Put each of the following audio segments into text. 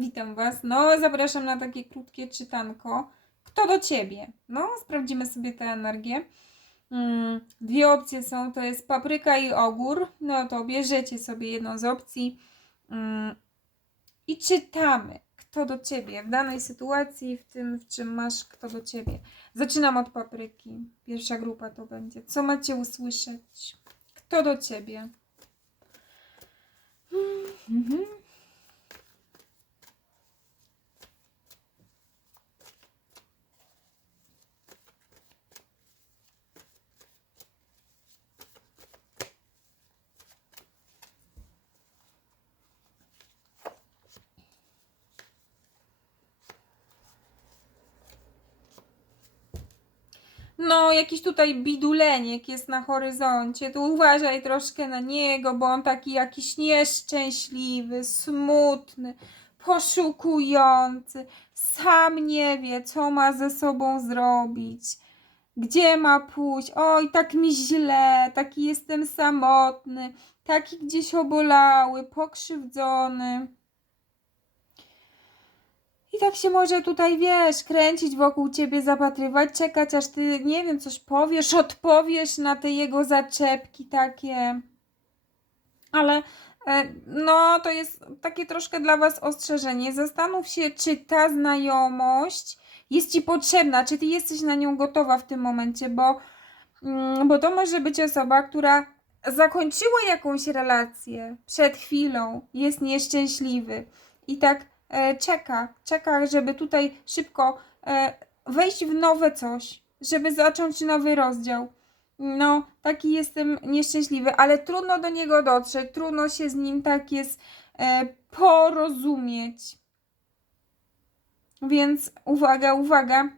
Witam Was. No, zapraszam na takie krótkie czytanko. Kto do Ciebie? No, sprawdzimy sobie tę energię. Mm, dwie opcje są, to jest papryka i ogór. No to bierzecie sobie jedną z opcji mm, i czytamy, kto do Ciebie w danej sytuacji, w tym, w czym masz kto do Ciebie. Zaczynam od papryki. Pierwsza grupa to będzie. Co macie usłyszeć? Kto do Ciebie? Mhm. No, jakiś tutaj biduleniek jest na horyzoncie. Tu uważaj troszkę na niego, bo on taki jakiś nieszczęśliwy, smutny, poszukujący. Sam nie wie, co ma ze sobą zrobić. Gdzie ma pójść? Oj, tak mi źle, taki jestem samotny, taki gdzieś obolały, pokrzywdzony. I tak się może tutaj, wiesz, kręcić wokół ciebie, zapatrywać, czekać, aż ty, nie wiem, coś powiesz, odpowiesz na te jego zaczepki takie. Ale e, no, to jest takie troszkę dla was ostrzeżenie. Zastanów się, czy ta znajomość jest ci potrzebna, czy ty jesteś na nią gotowa w tym momencie, bo, mm, bo to może być osoba, która zakończyła jakąś relację przed chwilą, jest nieszczęśliwy i tak czeka, czeka, żeby tutaj szybko e, wejść w nowe coś, żeby zacząć nowy rozdział. No, taki jestem nieszczęśliwy, ale trudno do niego dotrzeć, trudno się z nim tak jest e, porozumieć. Więc uwaga, uwaga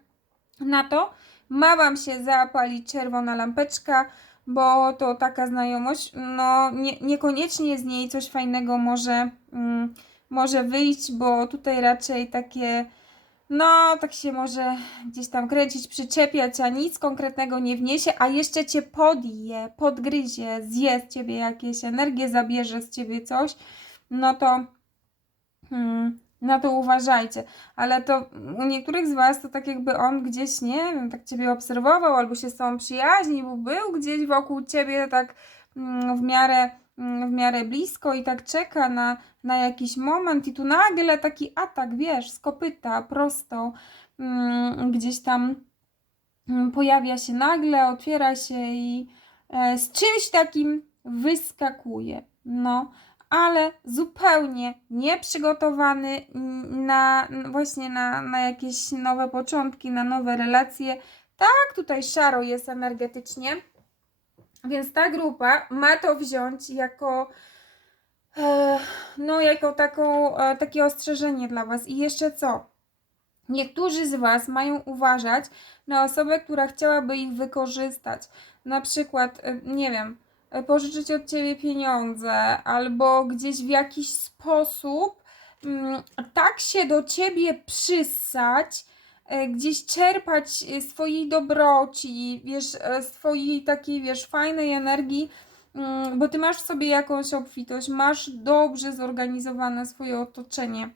na to. Ma wam się zapalić czerwona lampeczka, bo to taka znajomość, no nie, niekoniecznie z niej coś fajnego może, mm, może wyjść, bo tutaj raczej takie, no tak się może gdzieś tam kręcić, przyczepiać, a nic konkretnego nie wniesie, a jeszcze cię podje, podgryzie, zje z ciebie jakieś energię, zabierze z ciebie coś, no to hmm, na to uważajcie. Ale to u niektórych z Was to tak jakby on gdzieś, nie wiem, tak Ciebie obserwował albo się z Tobą przyjaźnił, był gdzieś wokół Ciebie tak mm, w miarę, w miarę blisko i tak czeka na, na jakiś moment i tu nagle taki atak, wiesz, z prosto, mm, gdzieś tam mm, pojawia się nagle, otwiera się i e, z czymś takim wyskakuje. No, ale zupełnie nieprzygotowany na właśnie na, na jakieś nowe początki, na nowe relacje. Tak, tutaj szaro jest energetycznie, więc ta grupa ma to wziąć jako e, no jako taką, e, takie ostrzeżenie dla Was. I jeszcze co? Niektórzy z Was mają uważać na osobę, która chciałaby ich wykorzystać. Na przykład, e, nie wiem, pożyczyć od ciebie pieniądze, albo gdzieś w jakiś sposób mm, tak się do ciebie przysać, gdzieś czerpać e, swojej dobroci, wiesz, e, swojej takiej, wiesz, fajnej energii, mm, bo ty masz w sobie jakąś obfitość, masz dobrze zorganizowane swoje otoczenie.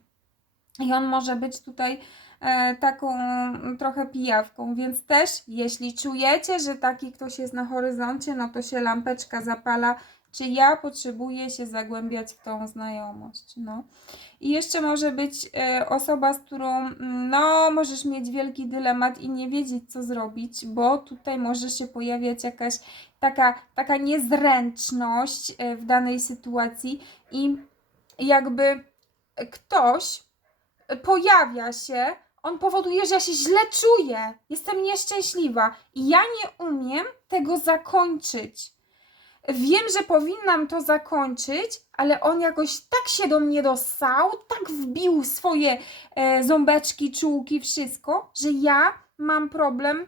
I on może być tutaj e, taką trochę pijawką, więc też jeśli czujecie, że taki ktoś jest na horyzoncie, no to się lampeczka zapala, czy ja potrzebuję się zagłębiać w tą znajomość, no. I jeszcze może być e, osoba, z którą, mm, no, możesz mieć wielki dylemat i nie wiedzieć, co zrobić, bo tutaj może się pojawiać jakaś taka, taka niezręczność e, w danej sytuacji i jakby ktoś pojawia się, on powoduje, że ja się źle czuję, jestem nieszczęśliwa i ja nie umiem tego zakończyć. Wiem, że powinnam to zakończyć, ale on jakoś tak się do mnie dostał, tak wbił swoje e, ząbeczki, czułki, wszystko, że ja mam problem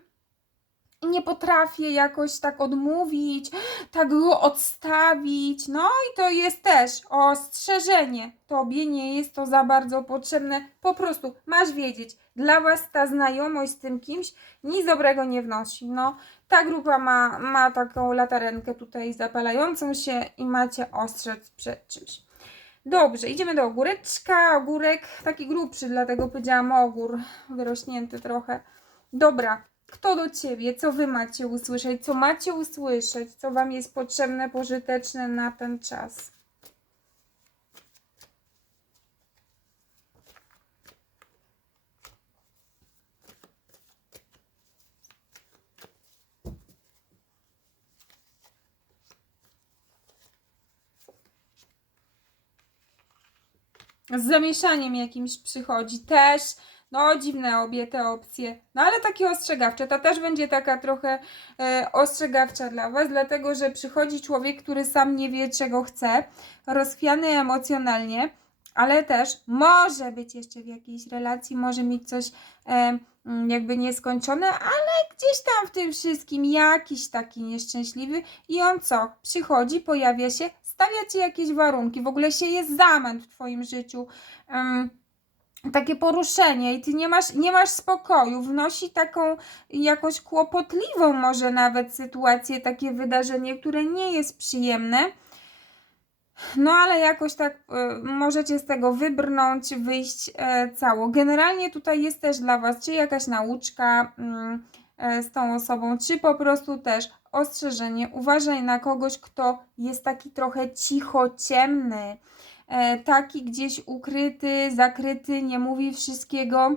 nie potrafię jakoś tak odmówić, tak go odstawić. No i to jest też ostrzeżenie. Tobie nie jest to za bardzo potrzebne. Po prostu masz wiedzieć, dla Was ta znajomość z tym kimś nic dobrego nie wnosi. No, ta grupa ma, ma taką latarenkę tutaj zapalającą się i macie ostrzec przed czymś. Dobrze, idziemy do ogóreczka. Ogórek taki grubszy, dlatego powiedziałam ogór, wyrośnięty trochę. Dobra, kto do ciebie? Co wy macie usłyszeć? Co macie usłyszeć? Co wam jest potrzebne, pożyteczne na ten czas? Z zamieszaniem jakimś przychodzi też. No, dziwne obie te opcje. No, ale takie ostrzegawcze. Ta też będzie taka trochę e, ostrzegawcza dla Was, dlatego że przychodzi człowiek, który sam nie wie, czego chce, rozchwiany emocjonalnie, ale też może być jeszcze w jakiejś relacji, może mieć coś jakby nieskończone, ale gdzieś tam w tym wszystkim jakiś taki nieszczęśliwy i on co? Przychodzi, pojawia się, stawia ci jakieś warunki, w ogóle się jest zamęt w twoim życiu. takie poruszenie i ty nie masz, nie masz spokoju, wnosi taką jakąś kłopotliwą może nawet sytuację, takie wydarzenie, które nie jest przyjemne. No ale jakoś tak e, możecie z tego wybrnąć, wyjść e, cało. Generalnie tutaj jest też dla Was czy jakaś nauczka mm, e, z tą osobą, czy po prostu też ostrzeżenie. Uważaj na kogoś, kto jest taki trochę cicho, ciemny, taki gdzieś ukryty, zakryty, nie mówi wszystkiego.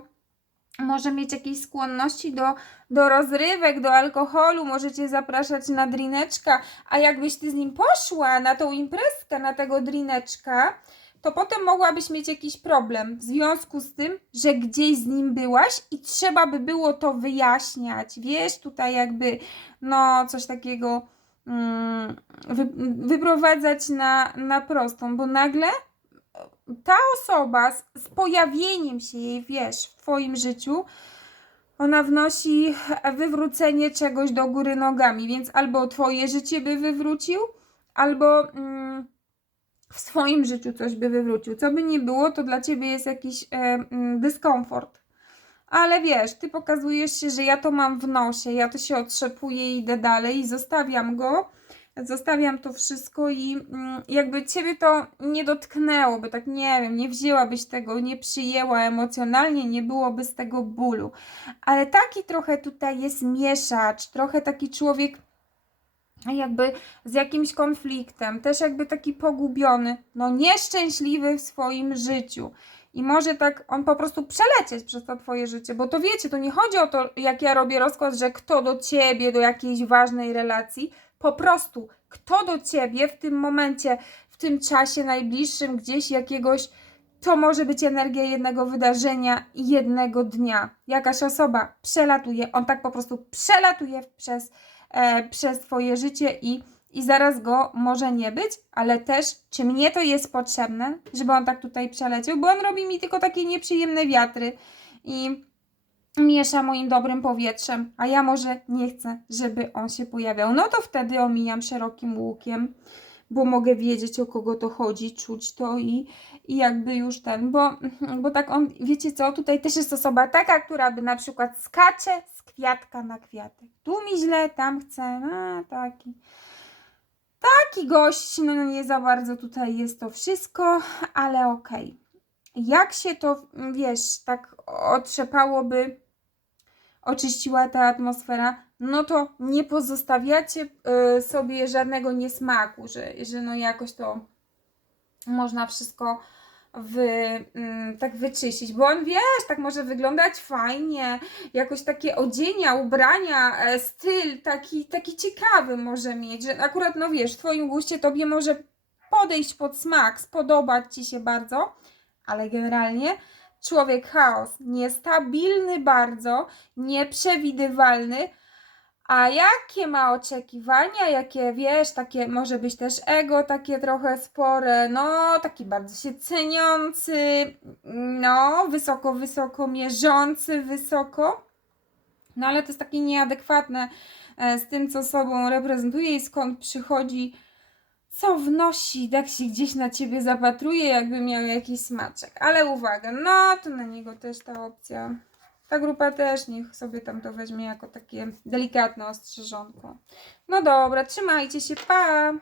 Może mieć jakieś skłonności do, do rozrywek, do alkoholu, możecie zapraszać na drineczka, a jakbyś ty z nim poszła na tą imprezkę, na tego drineczka, to potem mogłabyś mieć jakiś problem w związku z tym, że gdzieś z nim byłaś i trzeba by było to wyjaśniać. Wiesz, tutaj jakby, no, coś takiego mm, wy, wyprowadzać na, na prostą, bo nagle ta osoba z, z pojawieniem się jej, wiesz, w Twoim życiu, ona wnosi wywrócenie czegoś do góry nogami, więc albo Twoje życie by wywrócił, albo mm, w swoim życiu coś by wywrócił. Co by nie było, to dla Ciebie jest jakiś e, mm, dyskomfort. Ale wiesz, Ty pokazujesz się, że ja to mam w nosie, ja to się otrzepuję i idę dalej i zostawiam go zostawiam to wszystko i mm, jakby ciebie to nie dotknęło, by tak nie wiem, nie wzięłabyś tego, nie przyjęła emocjonalnie, nie byłoby z tego bólu. Ale taki trochę tutaj jest mieszacz, trochę taki człowiek jakby z jakimś konfliktem, też jakby taki pogubiony, no nieszczęśliwy w swoim życiu. I może tak on po prostu przelecieć przez to twoje życie, bo to wiecie, to nie chodzi o to, jak ja robię rozkład, że kto do ciebie, do jakiejś ważnej relacji, po prostu kto do ciebie w tym momencie, w tym czasie najbliższym, gdzieś jakiegoś, to może być energia jednego wydarzenia jednego dnia. Jakaś osoba przelatuje, on tak po prostu przelatuje przez, e, przez twoje życie i, i zaraz go może nie być, ale też, czy mnie to jest potrzebne, żeby on tak tutaj przeleciał, bo on robi mi tylko takie nieprzyjemne wiatry i miesza moim dobrym powietrzem, a ja może nie chcę, żeby on się pojawiał. No to wtedy omijam szerokim łukiem, bo mogę wiedzieć o kogo to chodzi, czuć to i, i jakby już ten, bo, bo tak on, wiecie co, tutaj też jest osoba taka, która by na przykład skacze z kwiatka na kwiatek. Tu mi źle, tam chcę, a taki. Taki gość, no nie za bardzo tutaj jest to wszystko, ale okej. Jak się to, wiesz, tak otrzepałoby oczyściła ta atmosfera, no to nie pozostawiacie y, sobie żadnego niesmaku, że, że no jakoś to można wszystko wy, mm, tak wyczyścić, bo on wiesz, tak może wyglądać fajnie, jakoś takie odzienia, ubrania, e, styl taki, taki ciekawy może mieć, że akurat no wiesz, w twoim guście tobie może podejść pod smak, spodobać ci się bardzo, ale generalnie człowiek chaos, niestabilny bardzo, nieprzewidywalny, a jakie ma oczekiwania, jakie wiesz, takie może być też ego, takie trochę spore, no taki bardzo się ceniący, no wysoko, wysoko mierzący, wysoko. No ale to jest takie nieadekwatne e, z tym, co sobą reprezentuje i skąd przychodzi co wnosi, tak się gdzieś na ciebie zapatruje, jakby miał jakiś smaczek. Ale uwaga, no to na niego też ta opcja. Ta grupa też niech sobie tam to weźmie jako takie delikatne ostrzeżonko. No dobra, trzymajcie się, pa!